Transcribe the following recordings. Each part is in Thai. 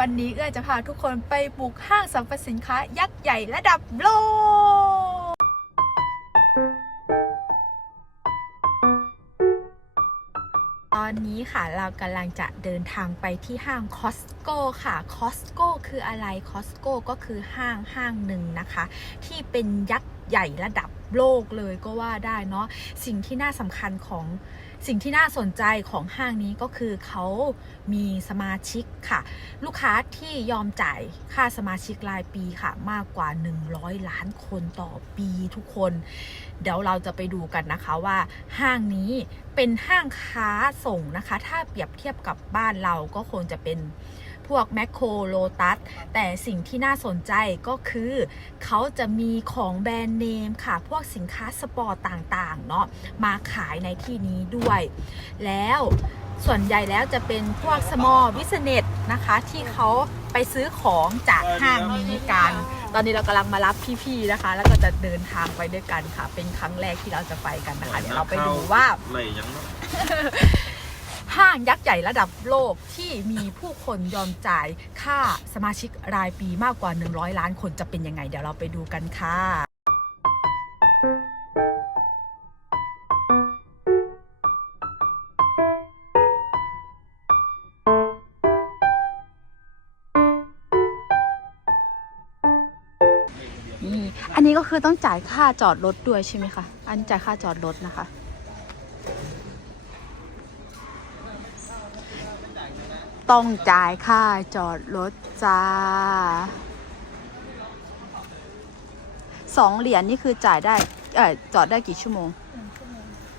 วันนี้เอื้อจะพาทุกคนไปบุกห้างสรรพสินค้ายักษ์ใหญ่ระดับโลก ตอนนี้ค่ะเรากำลังจะเดินทางไปที่ห้างคอสโก้ค่ะคอสโก้คืออะไรคอสโก้ก็คือห้างห้างหนึ่งนะคะ ที่เป็นยักษ์ใหญ่ระดับ โลกเลยก็ว่าได้เนาะสิ่งที่น่าสำคัญของสิ่งที่น่าสนใจของห้างนี้ก็คือเขามีสมาชิกค่ะ ลูกค้าที่ยอมจ่ายค่าสมาชิกรายปีค่ะ มากกว่า 100 ล้านคนต่อปีทุกคน เดี๋ยวเราจะไปดูกันนะคะว่าห้างนี้เป็นห้างค้าส่งนะคะ ถ้าเปรียบเทียบกับบ้านเราก็คงจะเป็น พวกแมคโครโลตัสแต่สิ่งที่น่าสนใจก็คือ เขาจะมีของแบรนด์เนมค่ะ พวกสินค้าสปอร์ตต่างๆเนาะมาขายในที่นี้ด้วย แล้วส่วนใหญ่แล้วจะเป็นพวก small business นะคะ ที่เขาไปซื้อของจากห้างนี้กัน ตอนนี้เรากำลังมารับพี่ๆนะคะ แล้วก็จะเดินทางไปด้วยกันค่ะ เป็นครั้งแรกที่เราจะไปกันนะคะ เดี๋ยวเราไปดูว่าไห้างยักษ์ใหญ่ระดับโลกที่มีผู้คนยอมจ่ายค่าสมาชิกรายปีมากกว่า 100 ล้านคนจะเป็นยังไง เดี๋ยวเราไปดูกันค่ะนี่อันนี้ก็คือต้องจ่ายค่าจอดรถด้วยใช่ไหมคะ อันจ่ายค่าจอดรถนะคะ ต้องจ่ายค่าจอดรถจ้าสองเหรียญนี่คือจ่ายได้เออจอดได้กี่ชั่วโมง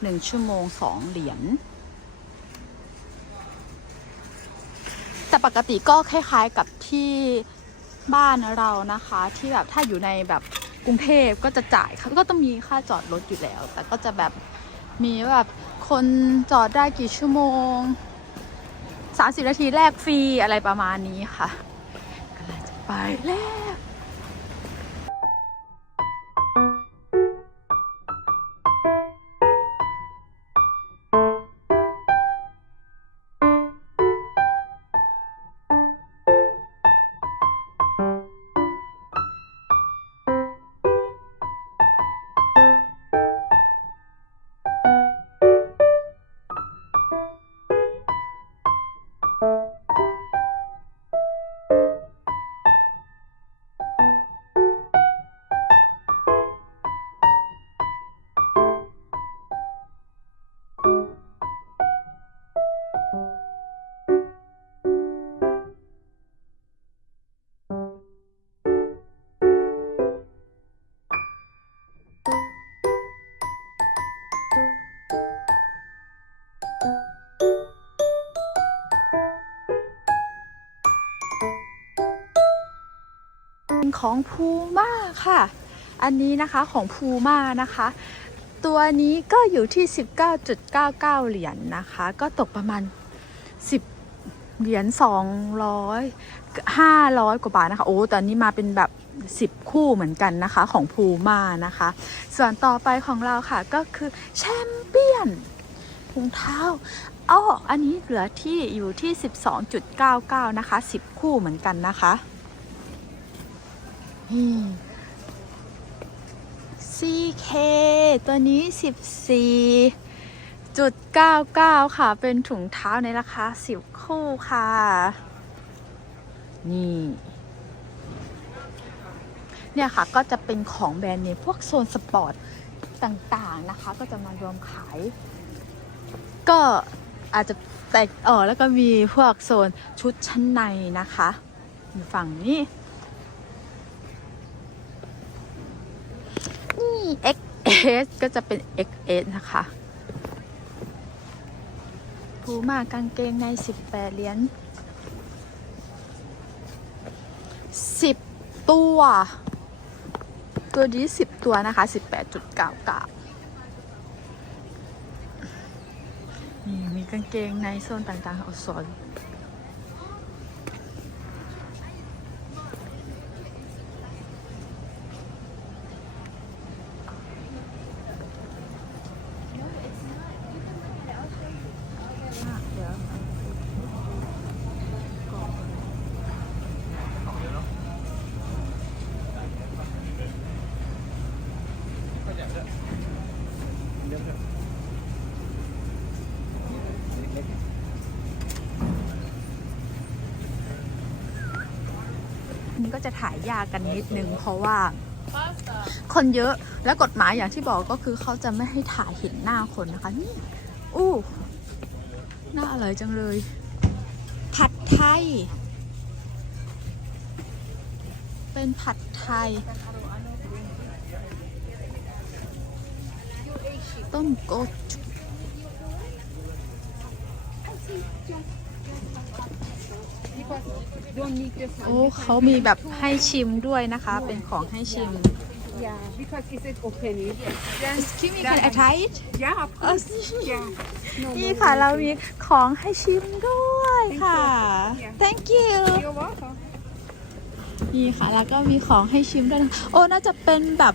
หนึ่งชั่วโมงสองเหรียญแต่ปกติก็คล้ายๆกับที่บ้านเรานะคะ ที่แบบถ้าอยู่ในแบบกรุงเทพก็จะจ่ายก็ต้องมีค่าจอดรถอยู่แล้ว แต่ก็จะแบบมีแบบคนจอดได้กี่ชั่วโมง 30 นาทีแรกฟรีอะไรประมาณนี้ค่ะกำลังจะไปแล้ว ของพูม่าค่ะ อันนี้นะคะของพูม่านะคะ ตัวนี้ก็อยู่ที่ 19.99 เหรียญนนะคะ ก็ตกประมาณ 10 เหรียญ200 500 กว่าบาทนะคะ โอ้ตอนนี้มาเป็นแบบ 10 คู่เหมือนกันนะคะของพูม่านะคะ ส่วนต่อไปของเราค่ะก็คือแชมเปี้ยนถุงเท้าอ้ออันนี้เหลือที่อยู่ที่ 12.99 นะคะ 10 คู่เหมือนกันนะคะ CK ตัวนี้ 14.99 ค่ะ เป็นถุงเท้าในราคา 10 คู่ค่ะ นี่ เนี่ยค่ะก็จะเป็นของแบรนด์เนมพวกโซนสปอร์ตต่างๆนะคะ ก็จะมารวมขาย ก็อาจจะแตกเออแล้วก็มีพวกโซนชุดชั้นในนะคะ อยู่ฝั่งนี้ นี่ XS ก็จะเป็น XS นะคะพูมากางเกงใน 18 เหรียญ10 ตัว ตัวนี้ 10 ตัวนะคะ 18.99นี่มีกางเกงในโซนต่างๆเอาสอน จะถ่ายยากกันนิดนึง เพราะว่าคนเยอะและกฎหมายอย่างที่บอกก็คือเขาจะไม่ให้ถ่ายเห็นหน้าคนนะคะนี่อู้หน่าอร่อยจังเลย ผัดไทย เป็นผัดไทย ต้มโกจุ โอ้เขามีแบบให้ชิมด้วยนะคะ เป็นของให้ชิม Yeah, because it's it open it. Then Excuse me can I try it yeah, of เออ course. Yeah. No, นี่ no, ค่ะ no. เรามีของให้ชิมด้วยค่ะ Yeah. thank you You're welcome. นี่ค่ะแล้วก็มีของให้ชิมด้วยนะโอ้น่าจะเป็นแบบ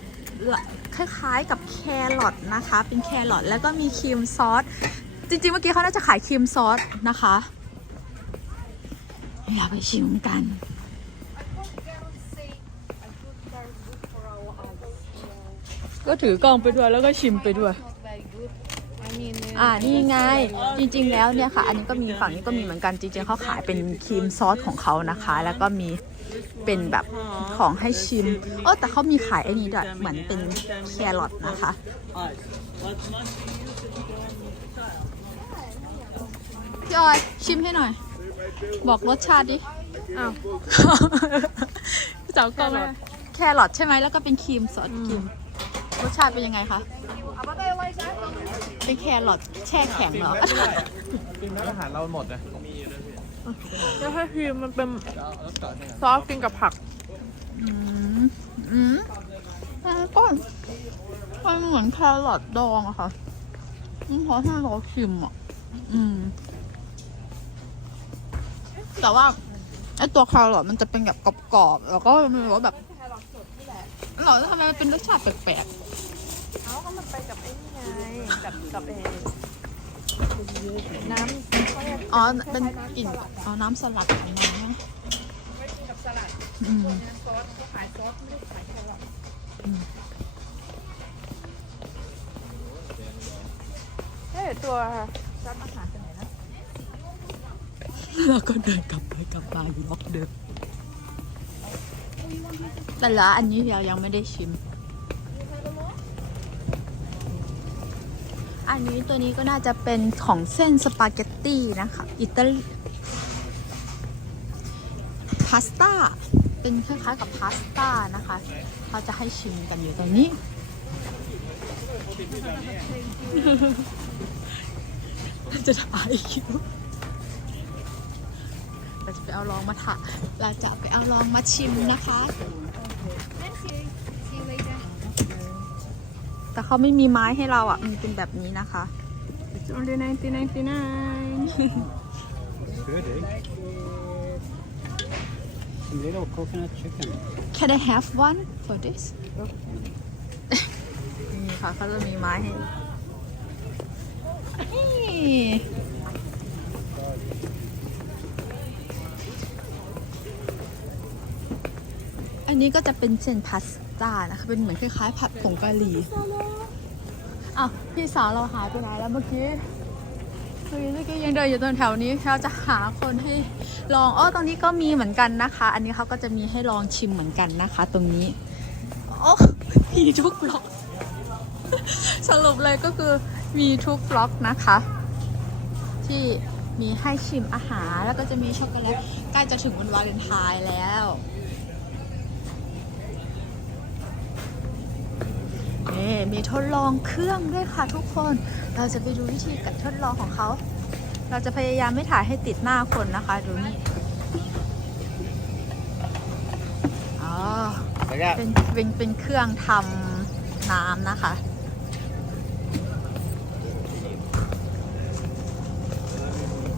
คล้ายๆกับแครอทนะคะ เป็นแครอทแล้วก็มีครีมซอส จริงๆเมื่อกี้เขาน่าจะขายครีมซอสนะคะ เราไปชิมกัน ก็ถือกล้องไปด้วยแล้วก็ชิมไปด้วย I mean, อ่านี่ไง จริง ๆ แล้วเนี่ยค่ะ อันนี้ก็มีฝั่งนี้ก็มีเหมือนกันจริง ๆเขาขายเป็นครีมซอสของเขานะคะ แล้วก็มีเป็นแบบของให้ชิมโอ้แต่เขามีขายไอ้นี้ด้วยเหมือนเป็นแครอทนะคะพี่ออยชิมให้หน่อย บอกรสชาติดิ อ้าวเจ้ากล้องเลยแครอทใช่ไหมแล้วก็เป็นครีมซอสครีม รสชาติเป็นยังไงคะ เป็นแครอทแช่แข็งเหรอกินร้านอาหารเราหมดเลยแล้วถ้าครีมมันเป็นซอสกินกับผัก อืมอืมมันก็มันเหมือนแครอทดองอะค่ะอืมเพราะที่เราชิมอะอืม แต่ว่าไอตัวแครอทมันจะเป็นแบบกรอบๆแล้วก็มันแบบว่าแบบหรอทำไมมันเป็นรสชาติแปลกเอาก็มันไปกับไอ้นี่ไงกับกับเอน้ำเขาเรียกๆอ๋อเป็นกลิ่นอ๋อน้ำสลัดของมันนะกับสลัดอืมซอสเขาขายซอสไม่ได้ขายแครอทเฮ้ยตัวร้านอาหารที่ไหนนะ แล้วก็เดินกลับไปกลับมาอยู่ล็อกเดิมแต่ละอันนี้เรายังไม่ได้ชิม อันนี้ตัวนี้ก็น่าจะเป็นของเส้นสปาเกตตี้นะคะ อิตาลีพาสต้า เป็นคล้ายๆกับพาสต้านะคะเขาจะให้ชิมกันอยู่ตรงนี้ จะถ่ายคิว เราจะไปเอาลองมาถะเราจะไปเอาลองมาชิมนะคะ แต่เขาไม่มีไม้ให้เราอะมันเป็นแบบนี้นะคะ It's only 1999 Good, eh? Some little coconut chicken. Can I have one for this นี่ค่ะเขาจะมีไม้ให้นี่ นี้ก็จะเป็นเส้นพาสต้านะคะ เป็นเหมือนคล้ายๆผัดผงกะหรี่อ้าวพี่สาวเราหายไปไหนแล้วเมื่อกี้เมื่อกี้เมื่อกี้ยังเดินอยู่ตรงแถวนี้เราจะหาคนให้ลองอ้อตรงนี้ก็มีเหมือนกันนะคะ อันนี้เขาก็จะมีให้ลองชิมเหมือนกันนะคะ ตรงนี้โอ้มีทุกบล็อก สรุปเลยก็คือมีทุกบล็อกนะคะ ที่มีให้ชิมอาหารแล้วก็จะมีช็อกโกแลตใกล้จะถึงวันวาเลนไทน์แล้ว นี่มีทดลองเครื่องด้วยค่ะทุกคน เราจะไปดูวิธีการทดลองของเขา เราจะพยายามไม่ถ่ายให้ติดหน้าคนนะคะดูนี่อ๋อ Like that. เป็นเป็นเป็นเครื่องทำน้ำนะคะ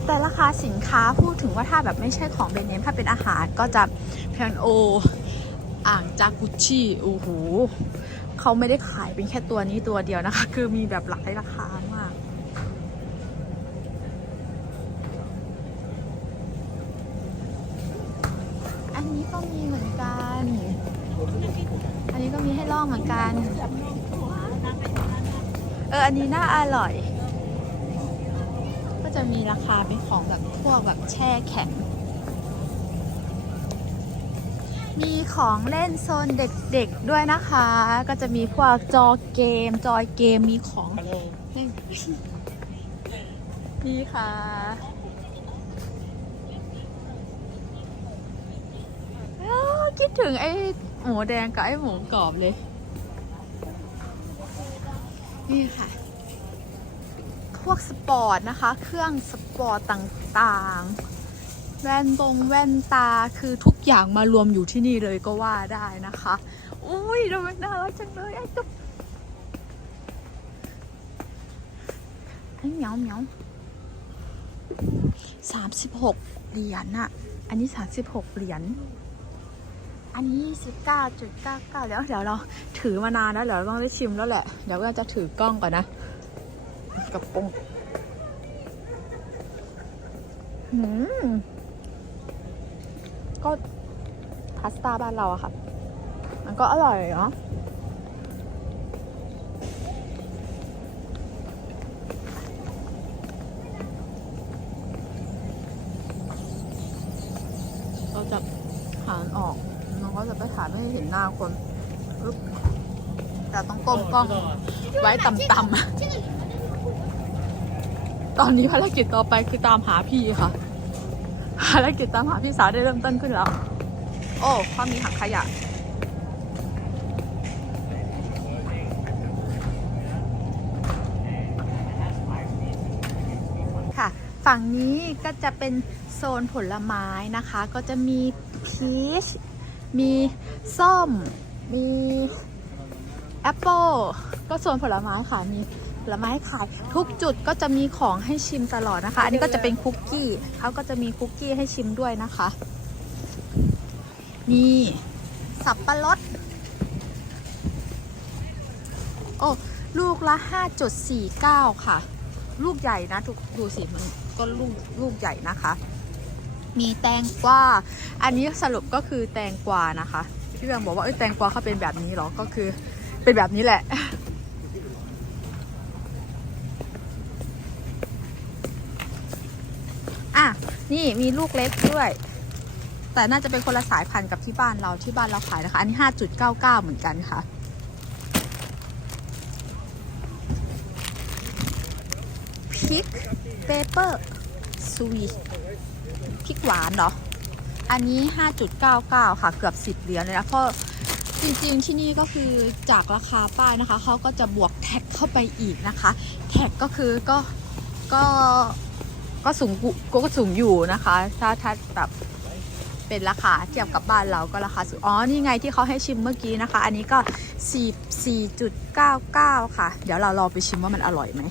แต่ราคาสินค้าพูดถึงว่าถ้าแบบไม่ใช่ของแบรนด์เนมถ้าเป็นอาหารก็จะแพงโอ อ่างจากุชิโอ้โห เขาไม่ได้ขายเป็นแค่ตัวนี้ตัวเดียวนะคะ คือมีแบบหลายราคามาก อันนี้ก็มีเหมือนกัน อันนี้ก็มีให้ลองเหมือนกัน เออ อันนี้น่าอร่อย ก็จะมีราคาเป็นของแบบพวกแบบแช่แข็ง มีของเล่นโซนเด็กๆด้วยนะคะ ก็จะมีพวกจอเกม จอยเกมมีของเล่นนี่ค่ะอ้าวคิดถึงไอ้หมูแดงกับไอ้หมูกรอบเลย นี่ค่ะ พวกสปอร์ตนะคะ เครื่องสปอร์ตต่างๆ แว่นตรงแว่นตาคือทุกอย่างมารวมอยู่ที่นี่เลยก็ว่าได้นะคะอุ้ยทำไมน่ารักจังเลยไอ้ตุ๊กไอ้เหมียวเหมียวสามสิบหกเหรียญอะอันนี้สามสิบหกเหรียญอันนี้สิบเก้าจุดเก้าเก้าเดี๋ยวเดี๋ยวเราถือมานานแล้วเดี๋ยวเราต้องไปชิมแล้วแหละ เดี๋ยวเราจะถือกล้องก่อนนะกระปุงหืม ก็พาสต้าบ้านเราอะค่ะ มันก็อร่อยเนาะเราจะหารออกน้องก็จะไปถ่ายไม่เห็นหน้าคนปึ๊บแต่ต้องก้มกล้องไว้ต่ำๆตอนนี้ภารกิจต่อไปคือตามหาพี่ค่ะ ภารกิจตามหาพี่สาวได้เริ่มต้นขึ้นแล้ว โอ้เขามีถังขยะ ค่ะ ฝั่งนี้ก็จะเป็นโซนผลไม้นะคะ ก็จะมีพีช มีส้ม มีแอปเปิลก็โซนผลไม้ค่ะ มี ผลไม้ขายทุกจุดก็จะมีของให้ชิมตลอดนะคะ อันนี้ก็จะเป็นคุกกี้เขาก็จะมีคุกกี้ให้ชิมด้วยนะคะ นี่ สับปะรดโอ้ลูกละ 5.49 ค่ะ ลูกใหญ่นะทุกดูสิมันก็ลูกลูกใหญ่นะคะ มีแตงกวาอันนี้สรุปก็คือแตงกวานะคะพี่แบงบอกว่าเอ้ยแตงกวาเขาเป็นแบบนี้เหรอก็คือเป็นแบบนี้แหละ อะ นี่มีลูกเล็กด้วย แต่น่าจะเป็นคนละสายพันธุ์กับที่บ้านเราที่บ้านเราขายนะคะ อันนี้5.99เหมือนกันค่ะ พริกเปเปอร์สวีพริกหวานเหรอ อันนี้ 5.99 ค่ะ เกือบ 10 เหรียญเลยนะ เพราะจริงๆ ที่นี่ก็คือจากราคาป้ายนะคะ เขาก็จะบวกแท็กเข้าไปอีกนะคะ แท็กก็คือก็ก็ ก็สูงก็สูงอยู่นะคะ ถ้าถ้าแบบเป็นราคาเทียบกับบ้านเราก็ราคาสูงอ๋อ นี่ไงที่เขาให้ชิมเมื่อกี้นะคะ อันนี้ก็ 44.99 ค่ะ เดี๋ยวเรารอไปชิมว่ามันอร่อยไหม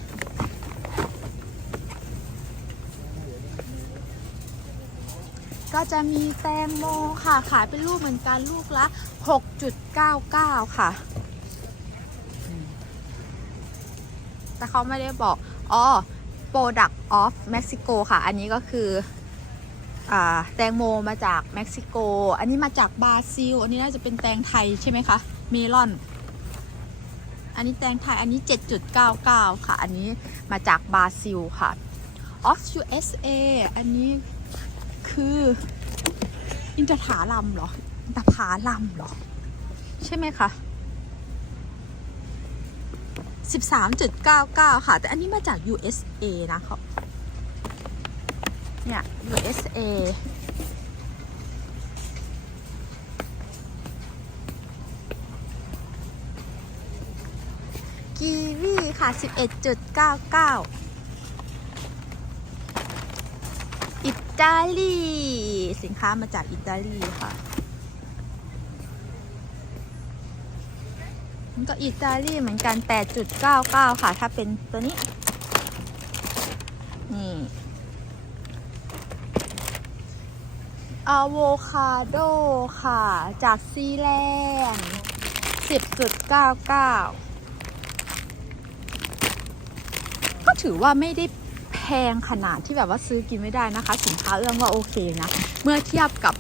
ก็จะมีแตงโมค่ะ ขายเป็นลูกเหมือนกันลูกละ 6.99 ค่ะ แต่เขาไม่ได้บอก อ๋อ Product of Mexico ค่ะ อันนี้ก็คืออแตงโมมาจากเม็กซิโก อันนี้มาจากบราซิล อันนี้น่าจะเป็นแตงไทยใช่ไหมคะ เมลอน อันนี้แตงไทย อันนี้ 7.99 ค่ะ อันนี้มาจากบราซิลค่ะ of USA อันนี้คืออินทผลัมเหรออินทผลัมเหรอ ใช่ไหมคะ 13.99 ค่ะ แต่อันนี้มาจาก USA นะครับเนี่ย USA กีวีค่ะ 11.99 อิตาลี สินค้ามาจากอิตาลีค่ะ มันก็อิตาลีเหมือนกัน 8.99 ค่ะ ถ้าเป็นตัวนี้ นี่อะโวคาโดค่ะ จากซีแลนด์10.99 ก็ถือว่าไม่ได้แพงขนาดที่แบบว่าซื้อกินไม่ได้นะคะ สินค้าเอื้อมว่าโอเคนะ เมื่อเทียบกับ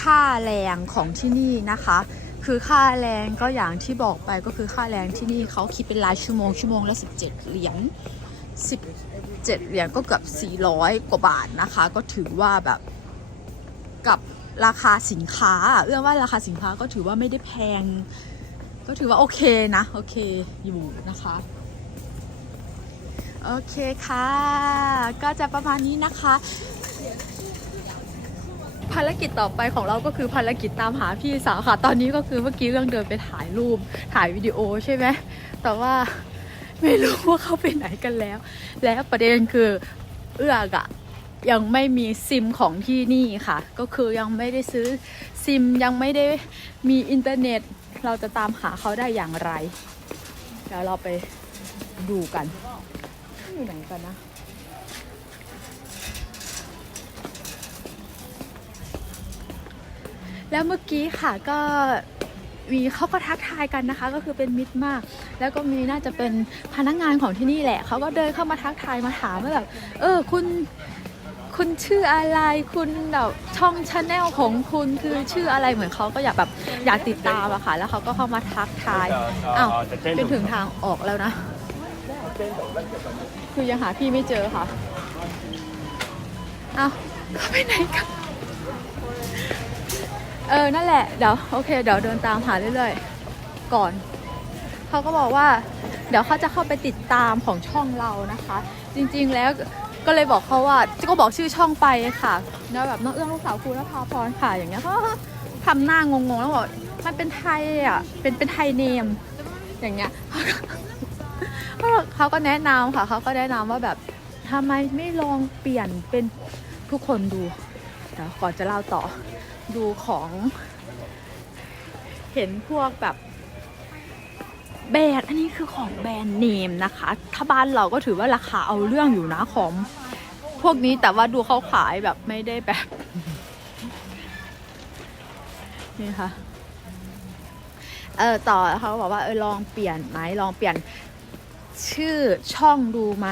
ค่าแรงของที่นี่นะคะ คือค่าแรงก็อย่างที่บอกไปก็คือค่าแรงที่นี่เขาคิดเป็นรายชั่วโมงชั่วโมงละ17 เหรียญ17 เหรียญก็เกือบ 400 กว่าบาทนะคะ ก็ถือว่าแบบกับราคาสินค้าเอื้อว่าราคาสินค้าก็ถือว่าไม่ได้แพง ก็ถือว่าโอเคนะ โอเคอยู่นะคะโอเคค่ะ ก็จะประมาณนี้นะคะ ภารกิจต่อไปของเราก็คือภารกิจตามหาพี่สาวค่ะ ตอนนี้ก็คือเมื่อกี้เรื่องเดินไปถ่ายรูปถ่ายวิดีโอใช่ไหมแต่ว่าไม่รู้ว่าเขาไปไหนกันแล้ว และประเด็นคือเอื้อกอะยังไม่มีซิมของที่นี่ค่ะ ก็คือยังไม่ได้ซื้อซิมยังไม่ได้มีอินเทอร์เน็ต เราจะตามหาเขาได้อย่างไร เดี๋ยวเราไปดูกันอยู่ไหนกันนะ แล้วเมื่อกี้ค่ะก็มีเขาก็ทักทายกันนะคะ ก็คือเป็นมิตรมาก แล้วก็มีน่าจะเป็นพนักงานของที่นี่แหละเขาก็เดินเข้ามาทักทายมาถามว่าแบบเออคุณคุณชื่ออะไรคุณแบบช่องชาแนลของคุณคือชื่ออะไรเหมือนเขาก็อยากแบบอยากติดตามอะค่ะ แล้วเขาก็เข้ามาทักทายอ้าวเป็นถึงทางออกแล้วนะ คือยังหาพี่ไม่เจอค่ะอ้าวเขาไปไหนกัน เออ นั่นแหละ เดี๋ยวโอเค เดี๋ยวเดินตามหาเรื่อยๆ ก่อน เขาก็บอกว่า เดี๋ยวเขาจะเข้าไปติดตามของช่องเรานะคะ จริงๆ แล้วก็เลยบอกเขาว่าก็บอกชื่อช่องไปค่ะแล้วแบบน้องเอื้องลูกสาวครูนภาพรค่ะ อย่างเงี้ยเขาทำหน้างงๆ แล้วบอกมันเป็นไทยอะ เป็นเป็นไทยเนม อย่างเงี้ยเขาก็แนะนำค่ะ เขาก็แนะนำว่าแบบทำไมไม่ลองเปลี่ยนเป็นทุกคนดูเดี๋ยวก่อนจะเล่าต่อ ดูของ เห็นพวกแบบแบรนด์อันนี้คือของแบรนด์เนมนะคะ ถ้าบ้านเราก็ถือว่าราคาเอาเรื่องอยู่นะของ พวกนี้แต่ว่าดูเขาขายแบบไม่ได้แบบ นี่ค่ะ เออต่อเขาบอกว่าเออลองเปลี่ยนไหมลองเปลี่ยนชื่อช่องดูไหม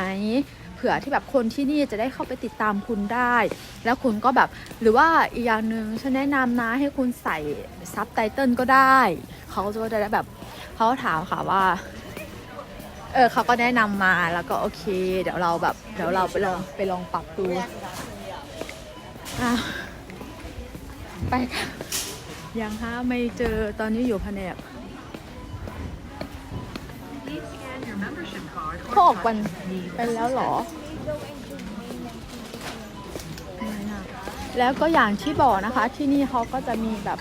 ผื่อที่แบบคนที่นี่จะได้เข้าไปติดตามคุณได้ แล้วคุณก็แบบหรือว่าอีกอย่างหนึ่งฉันแนะนำนะให้คุณใส่ซับไตเติลก็ได้ เขาก็จะได้แบบเขาถามค่ะว่าเออเขาก็แนะนำมาแล้วก็โอเค เดี๋ยวเราแบบเดี๋ยวเราไปลองไปลองปรับดูอะไปค่ะยังหาไม่เจอตอนนี้อยู่แผนก เขาออกวันเป็นแล้วเหรอไม่น่าแล้วก็อย่างที่บอกนะคะ ที่นี่เขาก็จะมีแบบ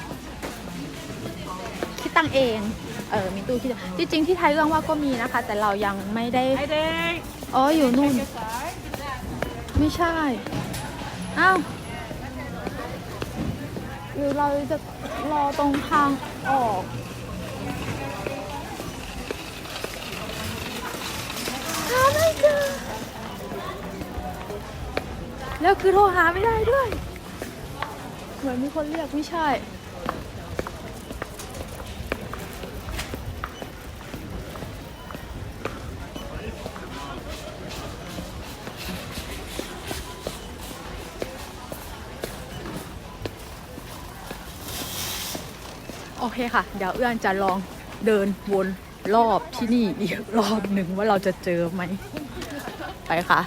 คิดตังเอง เออมีตู้คิดตังจริงๆที่ไทยเรื่องว่าก็มีนะคะ แต่เรายังไม่ได้ไอเด็กอ๋ออยู่นู่น ไม่ใช่ อ้าวหรือเราจะรอตรงทางออกาไม่เจอ แล้วคือโทรหาไม่ได้ด้วย เหมือนมีคนเรียกไม่ใช่ โอเคค่ะ เดี๋ยวเอื้อนจะลองเดินวน รอบที่นี่อีกรอบหนึ่งว่าเราจะเจอไหม ไปค่ะ